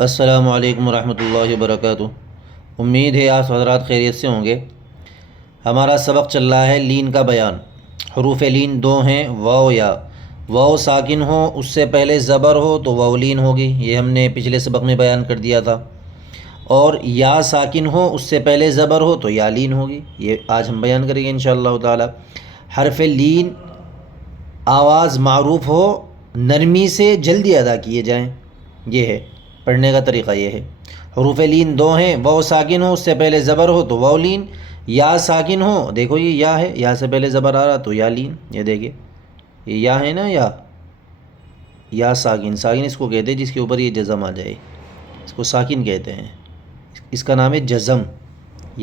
السلام علیکم ورحمۃ اللہ وبرکاتہ۔ امید ہے آپ حضرات خیریت سے ہوں گے۔ ہمارا سبق چل رہا ہے لین کا بیان۔ حروف لین دو ہیں، واو یا۔ واو ساکن ہو، اس سے پہلے زبر ہو تو واو لین ہوگی، یہ ہم نے پچھلے سبق میں بیان کر دیا تھا۔ اور یا ساکن ہو، اس سے پہلے زبر ہو تو یا لین ہوگی، یہ آج ہم بیان کریں گے انشاءاللہ تعالی۔ حرف لین آواز معروف ہو، نرمی سے جلدی ادا کیے جائیں، یہ ہے پڑھنے کا طریقہ، یہ ہے۔ حروف لین دو ہیں، واو ساکن ہو، اس سے پہلے زبر ہو تو واو لین، یا ساکن ہو، دیکھو یہ یا ہے، یا سے پہلے زبر آ رہا تو یا لین، یہ دیکھیے یہ یا ہے نا، یا ساکن، ساکن اس کو کہتے ہیں جس کے اوپر یہ جزم آ جائے، اس کو ساکن کہتے ہیں، اس کا نام ہے جزم۔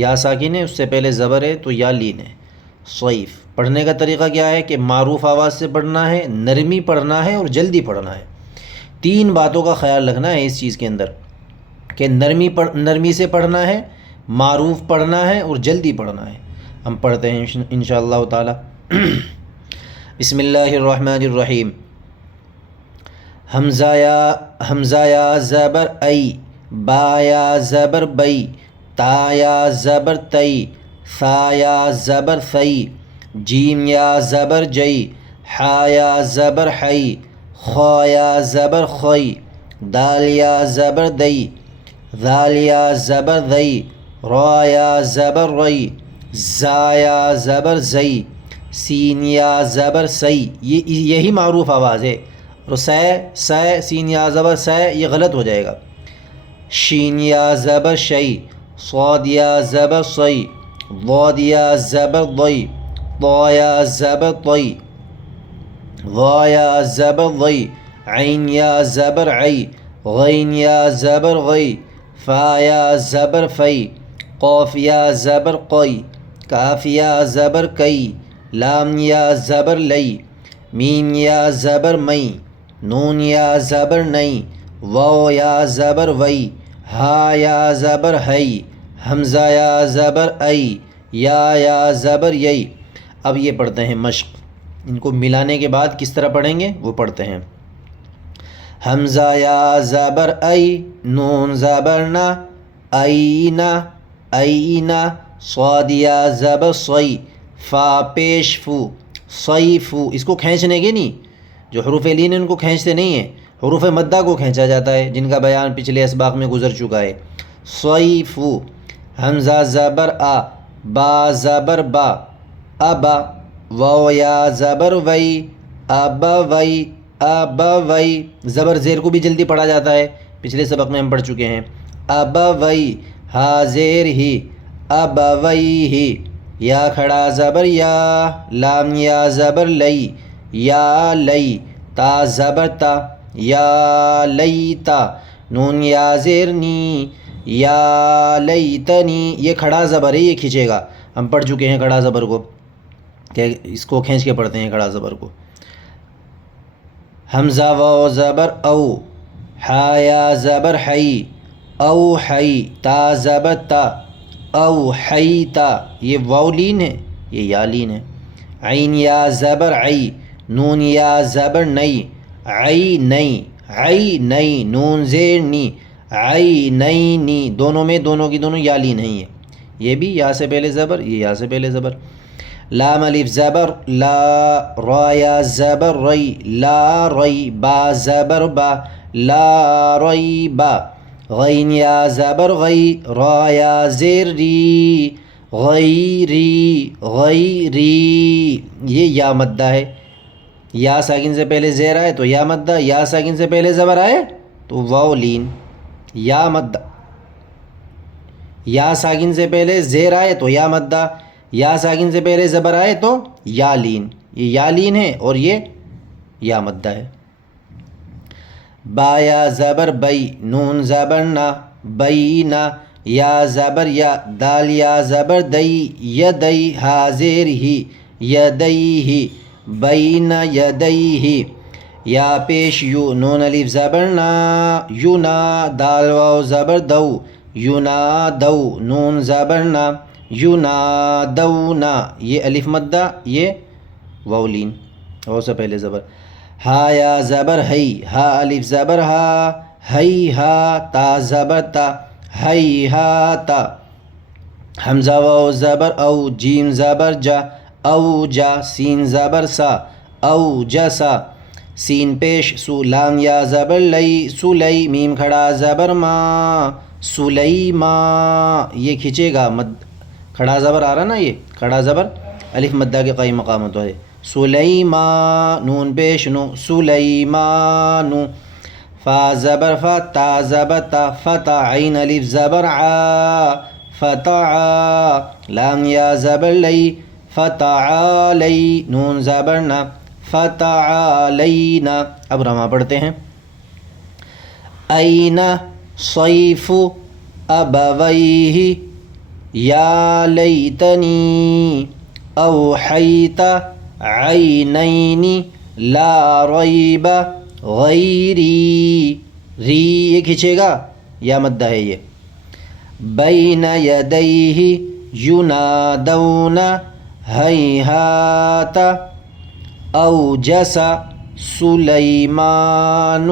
یا ساکن ہے، اس سے پہلے زبر ہے تو یا لین ہے۔ صیف پڑھنے کا طریقہ کیا ہے کہ معروف آواز سے پڑھنا ہے، نرمی پڑھنا ہے اور جلدی پڑھنا ہے۔ تین باتوں کا خیال رکھنا ہے اس چیز کے اندر کہ نرمی سے پڑھنا ہے، معروف پڑھنا ہے اور جلدی پڑھنا ہے۔ ہم پڑھتے ہیں انشاءاللہ تعالی۔ بسم اللہ الرحمن الرحیم۔ حمزہ یا زبر ای، با یا زبر بئی، تا یا زبر تئی، ثا یا زبر ثئی، جیم یا زبر جئی، حا یا زبر حئی، خا یا زبر خوئی، دال یا زبر دئی، ذال یا زبر ذئی، را یا زبر رئی، زا یا زبر زئی، سین یا زبر سی، یہی معروف آواز ہے۔ اور سے سین یا زبر سے یہ غلط ہو جائے گا۔ شین یا زبر شئی، صاد یا زبر صئی، ضاد یا زبر ضئی، طا یا زبر طئی، ظا یا زبر ضئی، عین یا زبر عی، غین یا زبر غی، فا یا زبر فی، قاف یا زبر قی، کاف یا زبر کئی، لام یا زبر لئی، میم یا زبر مئی، نون یا زبر نئی، واو یا زبر وئی، ہا یا زبر ہئی، حمزہ یا زبر ای، یا زبر یئی۔ اب یہ پڑھتے ہیں مشق، ان کو ملانے کے بعد کس طرح پڑھیں گے وہ پڑھتے ہیں۔ حمزہ یا زبر ای، نون زبر نا، اینا اینا، صاد یا زبر صی، فا پیش فو، صی فو، اس کو کھینچنے کے نہیں، جو حروف لین ان کو کھینچتے نہیں ہیں، حروف مدہ کو کھینچا جاتا ہے جن کا بیان پچھلے اسباق میں گزر چکا ہے۔ صی فو۔ حمزہ زبر آ، با زبر با، ابا، واو یا زبر وئی، ابا وئی، ابا وئی، زبر زیر کو بھی جلدی پڑھا جاتا ہے، پچھلے سبق میں ہم پڑھ چکے ہیں۔ ابا وئی، ہا زیر ہی، ابا وئی ہی، یا کھڑا زبر یا، لام یا زبر لئی، یا لئی، تا زبر تا، یا لیتا، نون یا زیر نی، یا لیتنی، یہ کھڑا زبر ہے، یہ کھینچے گا، ہم پڑھ چکے ہیں کھڑا زبر کو کہ اس کو کھینچ کے پڑھتے ہیں کھڑا زبر کو۔ حمزہ واو زبر او، حا یا زبر حئی، او حئی، تا زبر تا، او حیتا، یہ واو لین ہے، یہ یا لین ہے۔ عین یا زبر عی، نون یا زبر نئی، عی نئی، عی نئی، نون زیر نی، عی نئی نی، دونوں میں دونوں کی دونوں یا لین ہیں، یہ بھی یا سے پہلے زبر، یہ یا سے پہلے زبر۔ لام الف زبر لا، را یا زبر ری، لا ری، با زبر با، لا ری با، غین یا زبر غی، را یا زیر ری، غیری غیری، یہ یا مدہ ہے۔ یا ساکن سے پہلے زیر آئے تو یا مدہ، یا ساکن سے پہلے زبر آئے تو واو لین، یا مدہ، یا ساکن سے پہلے زیر آئے تو یا مدہ، یا ساکن سے پہلے زبر آئے تو یا لین، یہ یا لین ہے اور یہ یا مدہ ہے۔ با یا زبر بئی، نون زبر نا، بینا، یا زبر یا، دال یا زبر دئی، یدئی، ہا زیر ہی، یدئی ہی، بین یدئی، یا پیش یو، نون الف زبر نا، یونا، دال واو زبر دو، یونا دو، نون زبر نا، یونا دونا، یہ الف مدہ، یہ واو لین، واو سے پہلے زبر۔ ہا یا زبر ہئی، ہا الف زبر ہا، ہیہات تا زبر تا ہیہات. حمزہ واو زبر او جیم زبر جا او جا سین زبر سا او جسا سین پیش سو لام یا زبر لئی سلی میم کھڑا زبر ما سلیما. یہ کھینچے گا مد کھڑا زبر آ رہا نا، یہ کھڑا زبر الف مدہ کے قائم مقام ہوتا ہے. سلیما نون پیش نو سلیمانو. فا زبر فا تا زبر تا فتح عین الف زبر عا فتعا لام یا زبر لئی فتعالی نون زبر نا فتعالینا. اب رما پڑھتے ہیں. این صیف ابویہ یا لیتنی اوحیت عینین لا ریب غیری. ری یہ کھینچے گا یا مدہ ہے یہ. بین یدیہ ینادون ہیہات اوجس سلیمان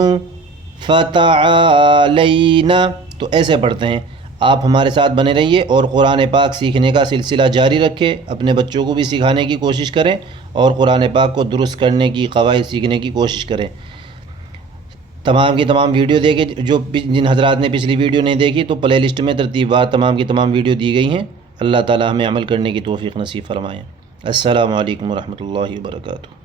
فتعالینا. تو ایسے پڑھتے ہیں. آپ ہمارے ساتھ بنے رہیے اور قرآن پاک سیکھنے کا سلسلہ جاری رکھیں. اپنے بچوں کو بھی سکھانے کی کوشش کریں اور قرآن پاک کو درست کرنے کی قواعد سیکھنے کی کوشش کریں. تمام کی تمام ویڈیو دیکھیں. جو جن حضرات نے پچھلی ویڈیو نہیں دیکھی تو پلے لسٹ میں ترتیب وار تمام کی تمام ویڈیو دی گئی ہیں. اللہ تعالی ہمیں عمل کرنے کی توفیق نصیب فرمائیں. السلام علیکم ورحمۃ اللہ وبرکاتہ.